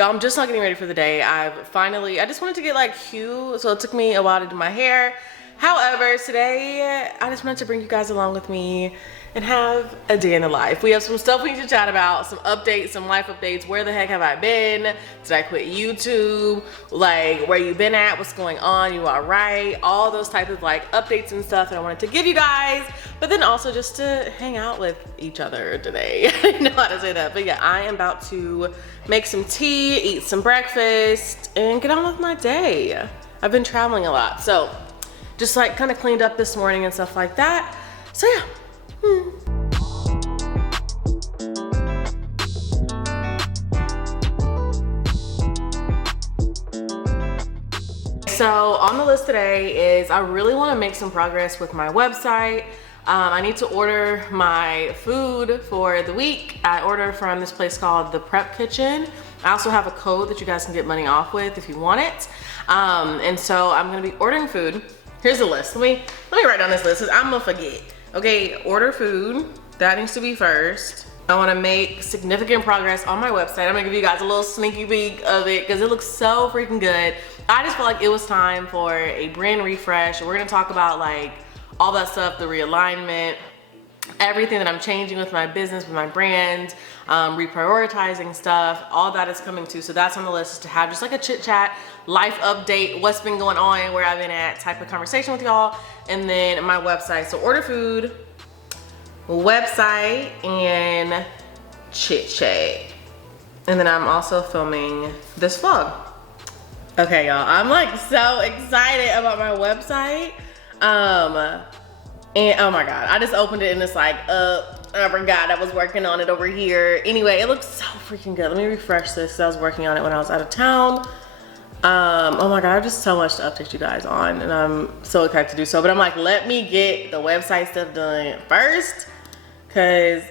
Y'all, I'm just not getting ready for the day. I just wanted to get like cute, so it took me a while to do my hair. However, today I just wanted to bring you guys along with me and have a day in the life. We have some stuff we need to chat about, some updates, some life updates. Where the heck have I been? Did I quit YouTube? Like, where you been at? What's going on? You all right? All those types of like updates and stuff that I wanted to give you guys, but then also just to hang out with each other today. I didn't know how to say that, but yeah, I am about to make some tea, eat some breakfast, and get on with my day. I've been traveling a lot, so just like kind of cleaned up this morning and stuff like that. So yeah. So on the list today is I really want to make some progress with my website. I need to order my food for the week. I order from this place called The Prep Kitchen. I also have a code that you guys can get money off with if you want it. And so I'm gonna be ordering food. Here's the list. Let me write down this list because I'm gonna forget. Okay, order food. That needs to be first. I wanna make significant progress on my website. I'm gonna give you guys a little sneaky peek of it because it looks so freaking good. I just felt like it was time for a brand refresh. We're gonna talk about like all that stuff, the realignment, everything that I'm changing with my business, with my brand, reprioritizing stuff, all that is coming too. So that's on the list, is to have just like a chit chat, life update, what's been going on, where I've been at type of conversation with y'all, and then my website. So order food, website, and chit chat. And then I'm also filming this vlog. Okay, y'all, I'm like so excited about my website. And oh my God, I just opened it and it's like, I forgot I was working on it over here. Anyway, it looks so freaking good. Let me refresh this. I was working on it when I was out of town. Oh my God, I have just so much to update you guys on, and I'm so excited to do so. But I'm like, let me get the website stuff done first, because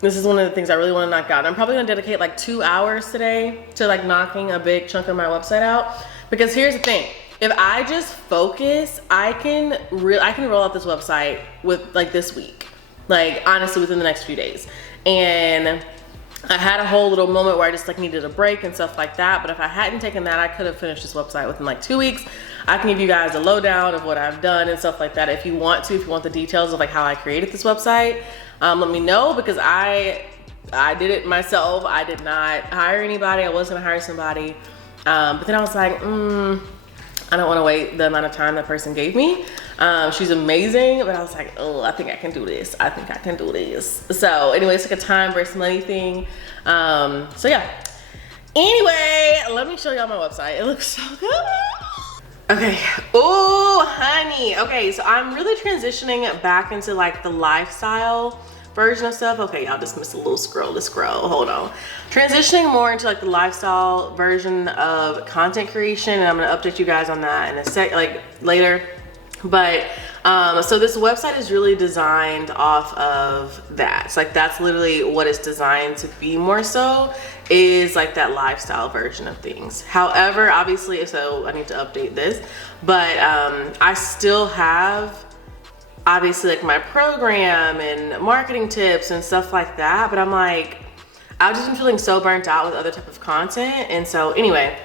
this is one of the things I really want to knock out. I'm probably gonna dedicate like 2 hours today to like knocking a big chunk of my website out. Because here's the thing, if I just focus, I can roll out this website with like this week, like honestly within the next few days. And I had a whole little moment where I just like needed a break and stuff like that. But if I hadn't taken that, I could have finished this website within like 2 weeks. I can give you guys a lowdown of what I've done and stuff like that. If you want the details of like how I created this website, let me know, because I did it myself. I did not hire anybody. I was gonna hire somebody. But then I was like, I don't want to wait the amount of time that person gave me. She's amazing, but I was like, oh, I think I can do this. I think I can do this. So anyway, it's like a time versus money thing. So yeah. Anyway, let me show y'all my website. It looks so good. Okay. Oh, honey. Okay, so I'm really transitioning back into like the lifestyle version of stuff. Okay, y'all just missed a little scroll. Let's scroll. Hold on. Transitioning more into like the lifestyle version of content creation, and I'm gonna update you guys on that in a sec, like later. But so this website is really designed off of that. It's like that's literally what it's designed to be, more so is like that lifestyle version of things. However, obviously, so I need to update this, but I still have obviously like my program and marketing tips and stuff like that, but I'm like, I've just been feeling so burnt out with other type of content. And so anyway,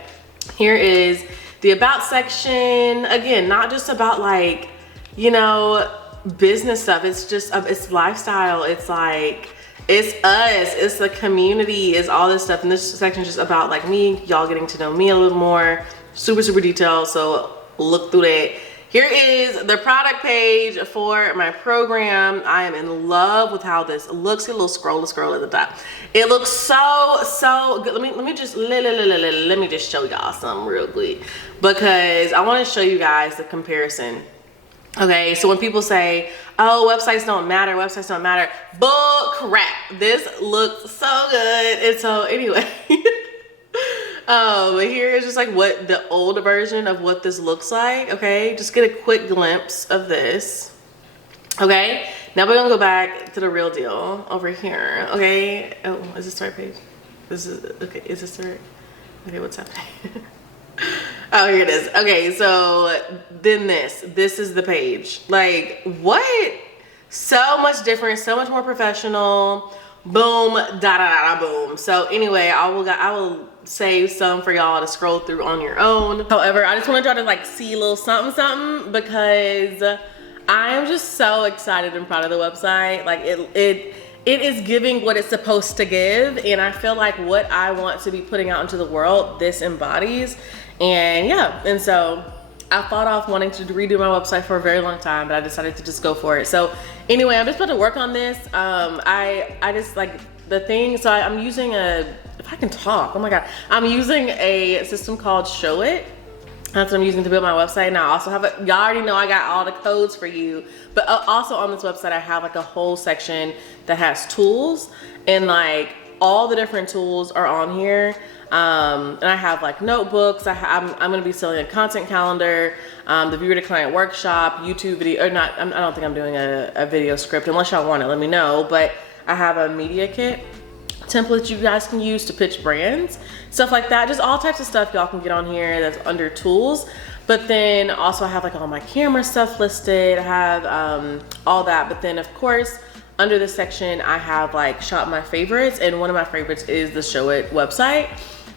here is the about section. Again, not just about like, you know, business stuff. It's just, it's lifestyle. It's like, it's us, it's the community, it's all this stuff. And this section is just about like me, y'all getting to know me a little more, super, super detailed. So look through that. Here is the product page for my program. I am in love with how this looks. Get a little scroll at the top. It looks so good. Let me just show y'all something real quick, because I want to show you guys the comparison. Okay, so when people say, oh, websites don't matter, bull crap. This looks so good. And so anyway, here is just like what the old version of what this looks like. Okay, just get a quick glimpse of this. Okay, now we're gonna go back to the real deal over here. Okay, oh, is this the right page? This is, okay, is this the right? Okay, what's happening? Oh, here it is. Okay, so then this is the page. Like, what? So much different, so much more professional, boom, da da da da boom. So anyway, I will save some for y'all to scroll through on your own. However, I just wanted y'all to like see a little something something because I am just so excited and proud of the website. Like it is giving what it's supposed to give, and I feel like what I want to be putting out into the world, this embodies. And yeah, and so I fought off wanting to redo my website for a very long time, but I decided to just go for it. So anyway, I'm just about to work on this. I just like the thing, so I'm using if I can talk, oh my God. I'm using a system called Show It. That's what I'm using to build my website. Now I also have y'all already know I got all the codes for you, but also on this website I have like a whole section that has tools, and like all the different tools are on here. And I have like notebooks. I'm gonna be selling a content calendar, the viewer to client workshop, YouTube video, or not, I don't think I'm doing a video script. Unless y'all want it, let me know. But I have a media kit, templates you guys can use to pitch brands, stuff like that. Just all types of stuff y'all can get on here that's under tools. But then also I have like all my camera stuff listed. I have all that. But then of course, under this section, I have like shop my favorites, and one of my favorites is the Show It website.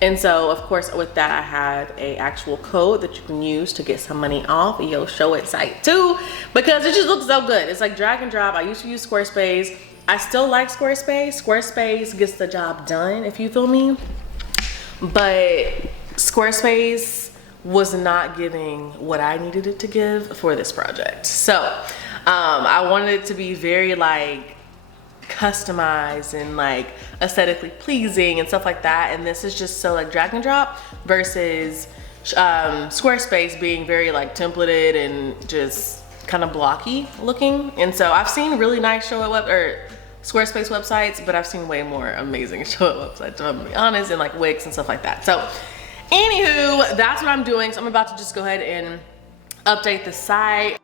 And so of course with that, I have a actual code that you can use to get some money off your Show It site too, because it just looks so good. It's like drag and drop. I used to use Squarespace. I still like Squarespace. Squarespace gets the job done, if you feel me. But Squarespace was not giving what I needed it to give for this project. So I wanted it to be very like customized and like aesthetically pleasing and stuff like that. And this is just so like drag and drop versus Squarespace being very like templated and just kind of blocky looking. And so I've seen really nice Squarespace websites, but I've seen way more amazing Show It websites, I'm gonna be honest, and like Wix and stuff like that. So anywho, that's what I'm doing. So I'm about to just go ahead and update the site.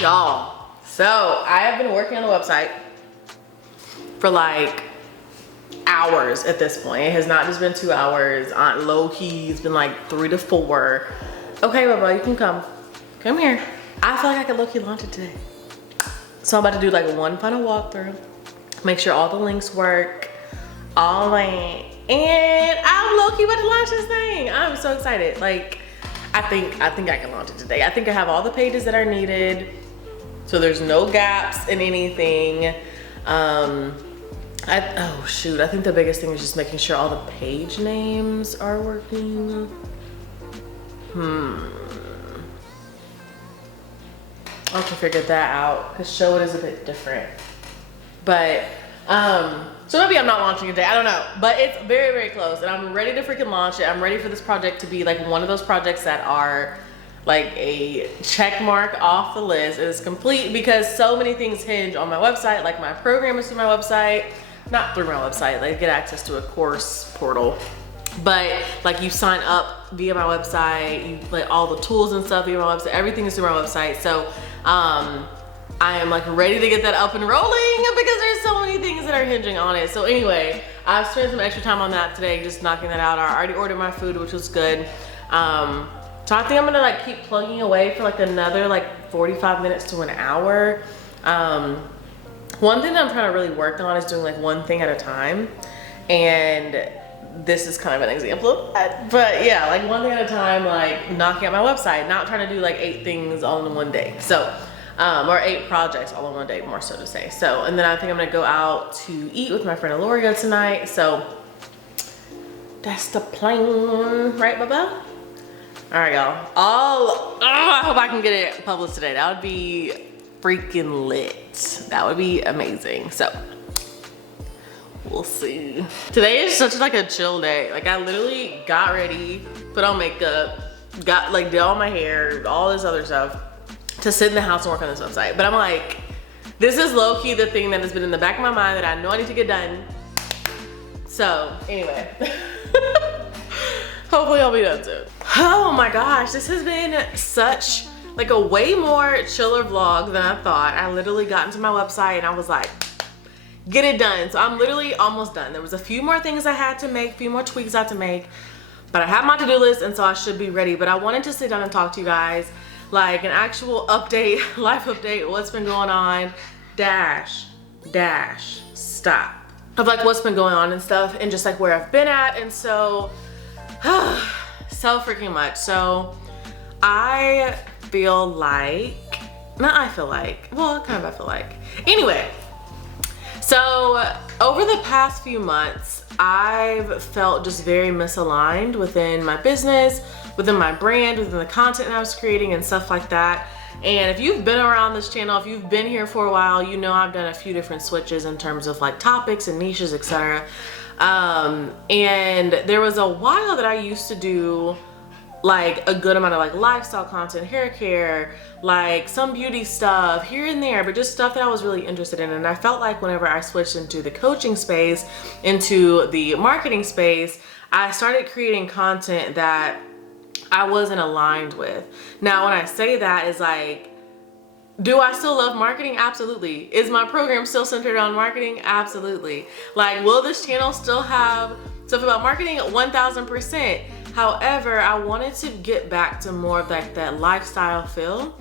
Y'all, so I have been working on the website for like hours at this point. It has not just been 2 hours. Low key, it's been like 3 to 4. Okay, Bubba, you can come. Come here. I feel like I could low key launch it today. So I'm about to do like one final walkthrough, make sure all the links work, all that, and I'm low key about to launch this thing. I'm so excited. Like, I think I can launch it today. I think I have all the pages that are needed, so there's no gaps in anything. Oh shoot, I think the biggest thing is just making sure all the page names are working. I'll have to figure that out, because Show It is a bit different. But so maybe I'm not launching it today, I don't know, but it's very, very close, and I'm ready to freaking launch it. I'm ready for this project to be like one of those projects that are like a check mark off the list. It is complete, because so many things hinge on my website. Like my program is through my website, not through my website, like get access to a course portal, but like you sign up via my website, you like all the tools and stuff via my website, everything is through my website. So I am like ready to get that up and rolling, because there's so many things that are hinging on it. So anyway, I've spent some extra time on that today, just knocking that out. I already ordered my food, which was good. So I think I'm gonna like keep plugging away for like another like 45 minutes to an hour. One thing that I'm trying to really work on is doing like one thing at a time. And this is kind of an example of that. But yeah, like one thing at a time, like knocking out my website, not trying to do like 8 things all in one day. So, or 8 projects all in one day, more so to say. So, and then I think I'm gonna go out to eat with my friend Aloria tonight. So that's the plan, right, Bubba? All right, y'all. I hope I can get it published today. That would be freaking lit. That would be amazing. So we'll see. Today is such like a chill day. Like I literally got ready, put on makeup, got like did all my hair, all this other stuff to sit in the house and work on this website. But I'm like, this is low key the thing that has been in the back of my mind that I know I need to get done. So anyway. Hopefully I'll be done soon. Oh my gosh, this has been such like a way more chiller vlog than I thought. I literally got into my website and I was like, get it done. So I'm literally almost done. There was a few more things I had to make, a few more tweaks I had to make, but I have my to-do list, and so I should be ready. But I wanted to sit down and talk to you guys, like an actual update, life update, what's been going on, stop. Of like what's been going on and stuff, and just like where I've been at. And so, so freaking much. So I feel like, I feel like. Anyway, so over the past few months, I've felt just very misaligned within my business, within my brand, within the content that I was creating and stuff like that. And if you've been around this channel, if you've been here for a while, you know I've done a few different switches in terms of like topics and niches, etc. And there was a while that I used to do like a good amount of like lifestyle content, hair care, like some beauty stuff here and there, but just stuff that I was really interested in. And I felt like whenever I switched into the coaching space, into the marketing space, I started creating content that I wasn't aligned with. Now, when I say that, is like, do I still love marketing? Absolutely. Is my program still centered on marketing? Absolutely. Like, will this channel still have stuff about marketing? 1000%. However, I wanted to get back to more of like that lifestyle feel.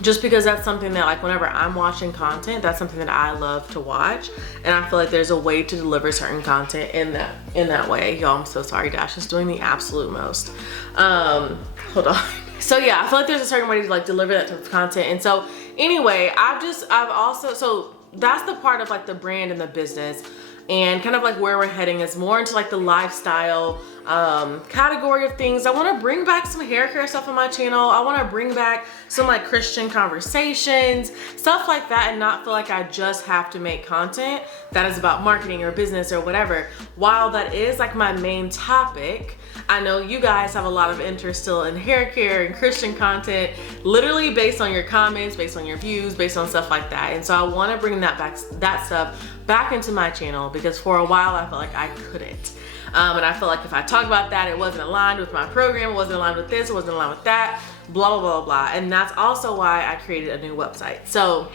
Just because that's something that like whenever I'm watching content, that's something that I love to watch. And I feel like there's a way to deliver certain content in that way. Y'all, I'm so sorry, Dash is doing the absolute most. Hold on. So yeah, I feel like there's a certain way to like deliver that type of content. And so anyway, so that's the part of like the brand and the business, and kind of like where we're heading is more into like the lifestyle category of things. I want to bring back some hair care stuff on my channel. I want to bring back some like Christian conversations, stuff like that, and not feel like I just have to make content that is about marketing or business or whatever. While that is like my main topic, I know you guys have a lot of interest still in hair care and Christian content, literally based on your comments, based on your views, based on stuff like that. And so I want to bring that stuff back into my channel, because for a while I felt like I couldn't. And I felt like if I talked about that, it wasn't aligned with my program, it wasn't aligned with this, it wasn't aligned with that, blah, blah, blah, blah. And that's also why I created a new website. So,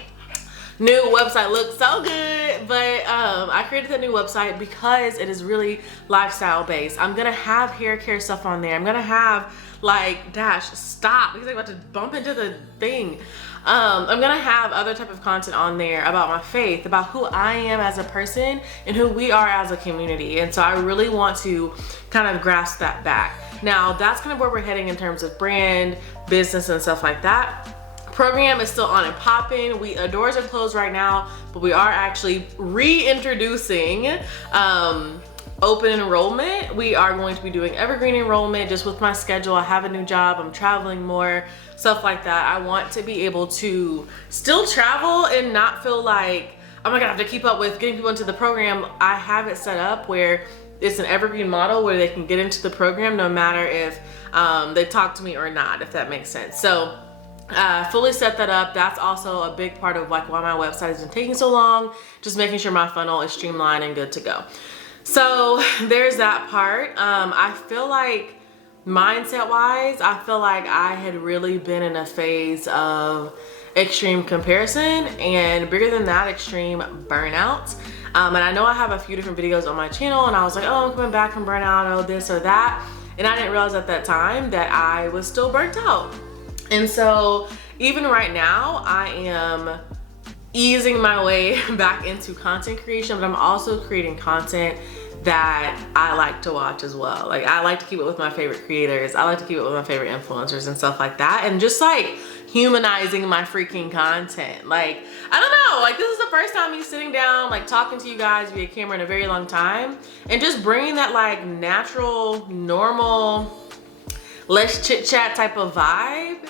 new website looks so good, but I created a new website because it is really lifestyle based. I'm gonna have hair care stuff on there. I'm gonna have like, Dash, stop, because I'm about to bump into the thing. I'm gonna have other type of content on there about my faith, about who I am as a person and who we are as a community. And so I really want to kind of grasp that back. Now, that's kind of where we're heading in terms of brand, business, and stuff like that. Program is still on and popping. Doors are closed right now, but we are actually reintroducing open enrollment. We are going to be doing evergreen enrollment. Just with my schedule, I have a new job, I'm traveling more, stuff like that. I want to be able to still travel and not feel like, oh my God, I have to keep up with getting people into the program. I have it set up where it's an evergreen model where they can get into the program no matter if they talk to me or not, if that makes sense. So fully set that up. That's also a big part of like why my website has been taking so long, just making sure my funnel is streamlined and good to go. So there's that part. I feel like mindset wise, I feel like I had really been in a phase of extreme comparison, and bigger than that, extreme burnout. And I know I have a few different videos on my channel, and I was like, oh, I'm coming back from burnout, oh, this or that. And I didn't realize at that time that I was still burnt out. And so even right now, I am easing my way back into content creation, but I'm also creating content that I like to watch as well. Like, I like to keep it with my favorite creators. I like to keep it with my favorite influencers and stuff like that. And just like humanizing my freaking content. Like, I don't know, like this is the first time me sitting down, like talking to you guys via camera in a very long time, and just bringing that like natural, normal, let's chit chat type of vibe.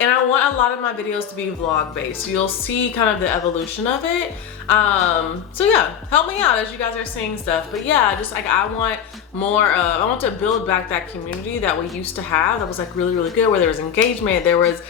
And I want a lot of my videos to be vlog based. So you'll see kind of the evolution of it. So yeah, help me out as you guys are seeing stuff. But yeah, just like I want more I want to build back that community that we used to have that was like really, really good, where there was engagement, there was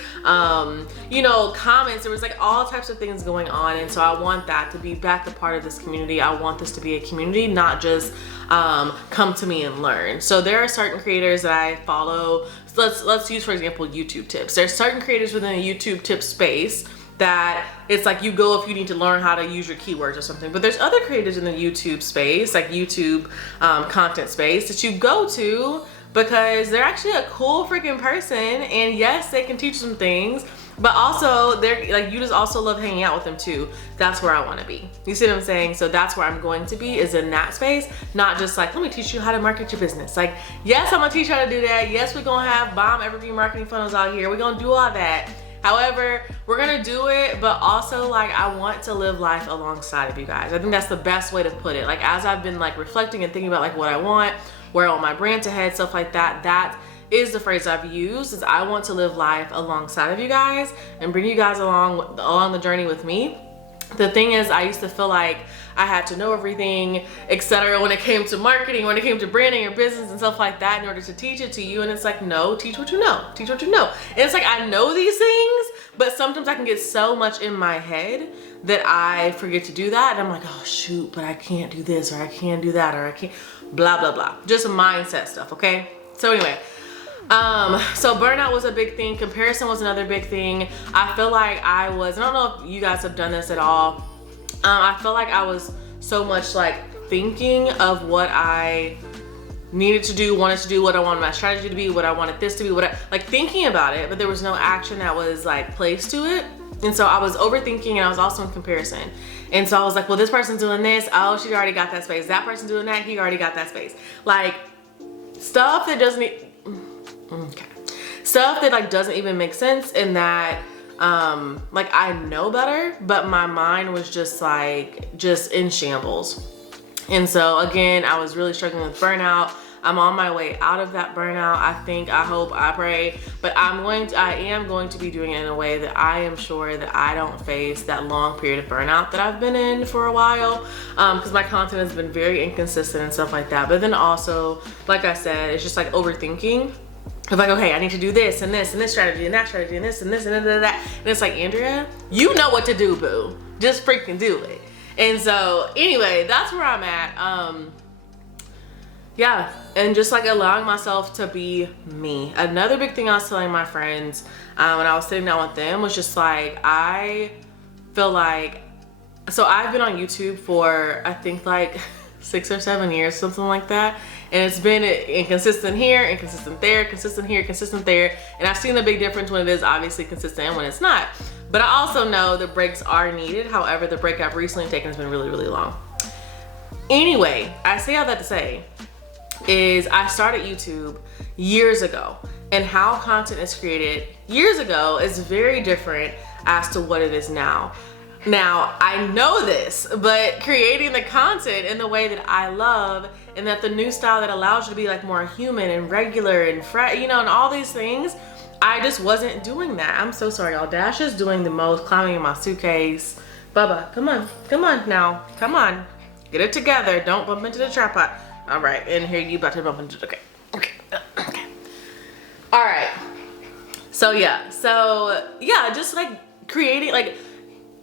you know, comments, there was like all types of things going on. And so I want that to be back a part of this community. I want this to be a community, not just come to me and learn. So there are certain creators that I follow let's use, for example, YouTube tips. There's certain creators within the YouTube tip space that it's like you go if you need to learn how to use your keywords or something. But there's other creators in the YouTube space, like YouTube content space, that you go to because they're actually a cool freaking person, and yes, they can teach some things, but also they're like, you just also love hanging out with them too. That's where I want to be. You see what I'm saying? So that's where I'm going to be, is in that space, not just like, let me teach you how to market your business. Like, yes, I'm gonna teach you how to do that. Yes, we're gonna have bomb evergreen marketing funnels out here. We're gonna do all that. However, we're gonna do it, but also like, I want to live life alongside of you guys. I think that's the best way to put it. Like, as I've been like reflecting and thinking about like what I want, where I want my brand to head, stuff like that, that is the phrase I've used, is I want to live life alongside of you guys and bring you guys along the journey with me. The thing is, I used to feel like I had to know everything, etc. when it came to marketing, when it came to branding or business and stuff like that in order to teach it to you. And it's like, no, teach what you know, teach what you know. And it's like, I know these things, but sometimes I can get so much in my head that I forget to do that. And I'm like, oh shoot, but I can't do this, or I can't do that, or I can't, blah, blah, blah. Just mindset stuff, okay? So anyway, so burnout was a big thing. Comparison was another big thing. I feel like I don't know if you guys have done this at all. I feel like I was so much like thinking of what I needed to do, wanted to do, what I wanted my strategy to be, what I wanted this to be, like thinking about it, but there was no action that was like placed to it. And so I was overthinking, and I was also in comparison. And so I was like, well, this person's doing this. Oh, she already got that space. That person's doing that. He already got that space. Like stuff that doesn't stuff that like doesn't even make sense, and that like I know better, but my mind was just in shambles. And so again, I was really struggling with burnout. I'm on my way out of that burnout. I think, I hope, I pray, but I am going to be doing it in a way that I am sure that I don't face that long period of burnout that I've been in for a while, because my content has been very inconsistent and stuff like that. But then also, like I said, it's just like overthinking. I'm like, okay, I need to do this and this and this strategy and that strategy and this and this and that. And it's like, Andrea, you know what to do, boo. Just freaking do it. And so anyway, that's where I'm at. Yeah, and just like allowing myself to be me. Another big thing I was telling my friends when I was sitting down with them was just like, I feel like, so I've been on YouTube for I think like 6 or 7 years, something like that. And it's been inconsistent here, inconsistent there, consistent here, consistent there. And I've seen a big difference when it is obviously consistent and when it's not. But I also know the breaks are needed. However, the break I've recently taken has been really, really long. Anyway, I say all that to say is I started YouTube years ago, and how content is created years ago is very different as to what it is now. Now, I know this, but creating the content in the way that I love, and that the new style that allows you to be like more human and regular and and all these things, I just wasn't doing that. I'm so sorry, y'all. Dash is doing the most, climbing in my suitcase. Bubba, come on now, come on. Get it together, don't bump into the tripod. All right, and here you about to bump into, okay. All right, so yeah, just like creating, like,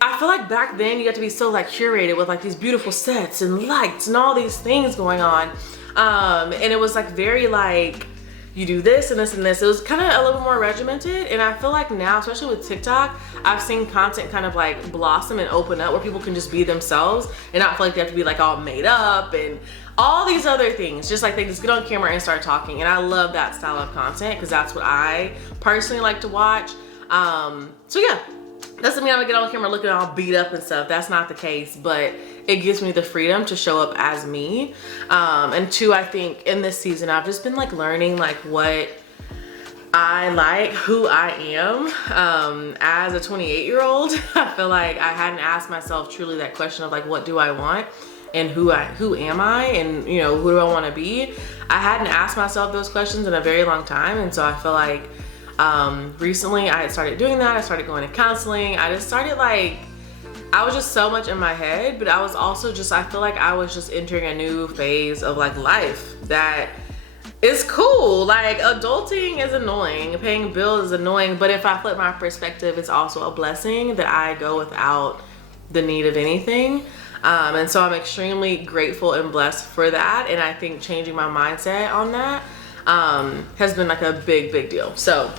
I feel like back then you got to be so like curated with like these beautiful sets and lights and all these things going on. And it was like very like, you do this and this and this. It was kind of a little bit more regimented. And I feel like now, especially with TikTok, I've seen content kind of like blossom and open up where people can just be themselves and not feel like they have to be like all made up and all these other things. Just like they just get on camera and start talking. And I love that style of content because that's what I personally like to watch. So yeah. Doesn't mean I'm gonna get on camera looking all beat up and stuff. That's not the case, but it gives me the freedom to show up as me. And two, I think in this season, I've just been like learning like what I like, who I am. As a 28-year-old, I feel like I hadn't asked myself truly that question of like, what do I want? And who am I? And who do I wanna be? I hadn't asked myself those questions in a very long time. And so I feel like recently I had started doing that. I started going to counseling. I just started like, I was just so much in my head, but I was also just, I feel like I was just entering a new phase of like life that is cool. Like adulting is annoying, paying bills is annoying, but if I flip my perspective, it's also a blessing that I go without the need of anything. And so I'm extremely grateful and blessed for that. And I think changing my mindset on that has been like a big deal. So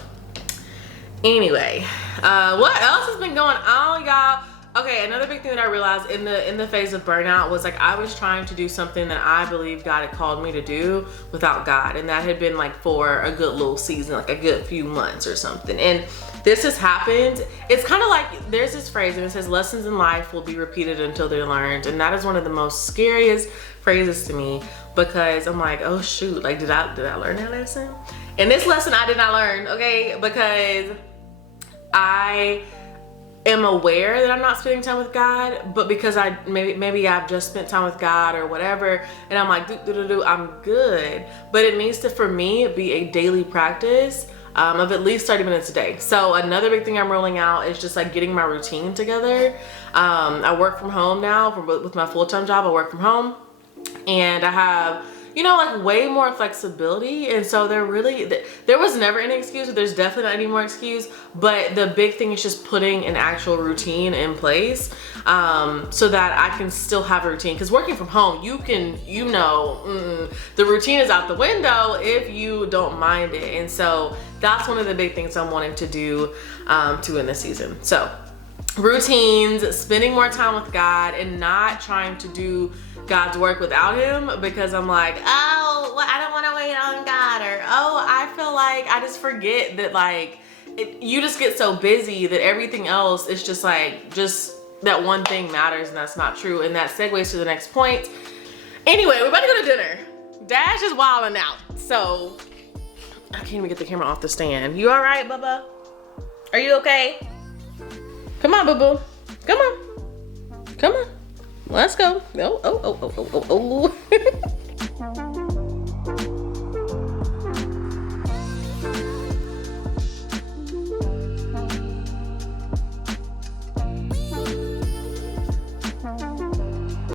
anyway, what else has been going on, y'all? Okay, another big thing that I realized in the phase of burnout was like I was trying to do something that I believe God had called me to do without God, and that had been like for a good little season, like a good few months or something. And this has happened. It's kind of like there's this phrase and it says lessons in life will be repeated until they're learned, and that is one of the most scariest phrases to me, because I'm like, oh shoot, like did I learn that lesson? And this lesson I did not learn, okay, because I am aware that I'm not spending time with God, but because maybe I've just spent time with God or whatever, and I'm like, I'm good. But it needs to, for me, be a daily practice of at least 30 minutes a day. So another big thing I'm rolling out is just like getting my routine together. I work from home now with my full-time job. I work from home, and I have, you know, like way more flexibility. And so there was never any excuse, but there's definitely not any more excuse. But the big thing is just putting an actual routine in place, so that I can still have a routine. Because working from home, the routine is out the window if you don't mind it. And so that's one of the big things I'm wanting to do too in this season. So routines, spending more time with God, and not trying to do God's work without him, because I'm like, oh, well, I don't want to wait on God, or oh, I feel like I just forget that, like, you just get so busy that everything else is just like, just that one thing matters, and that's not true. And that segues to the next point. Anyway, we're about to go to dinner. Dash is wilding out, so I can't even get the camera off the stand. You all right, Bubba? Are you okay? Come on, boo-boo. Come on. Come on. Let's go. Oh.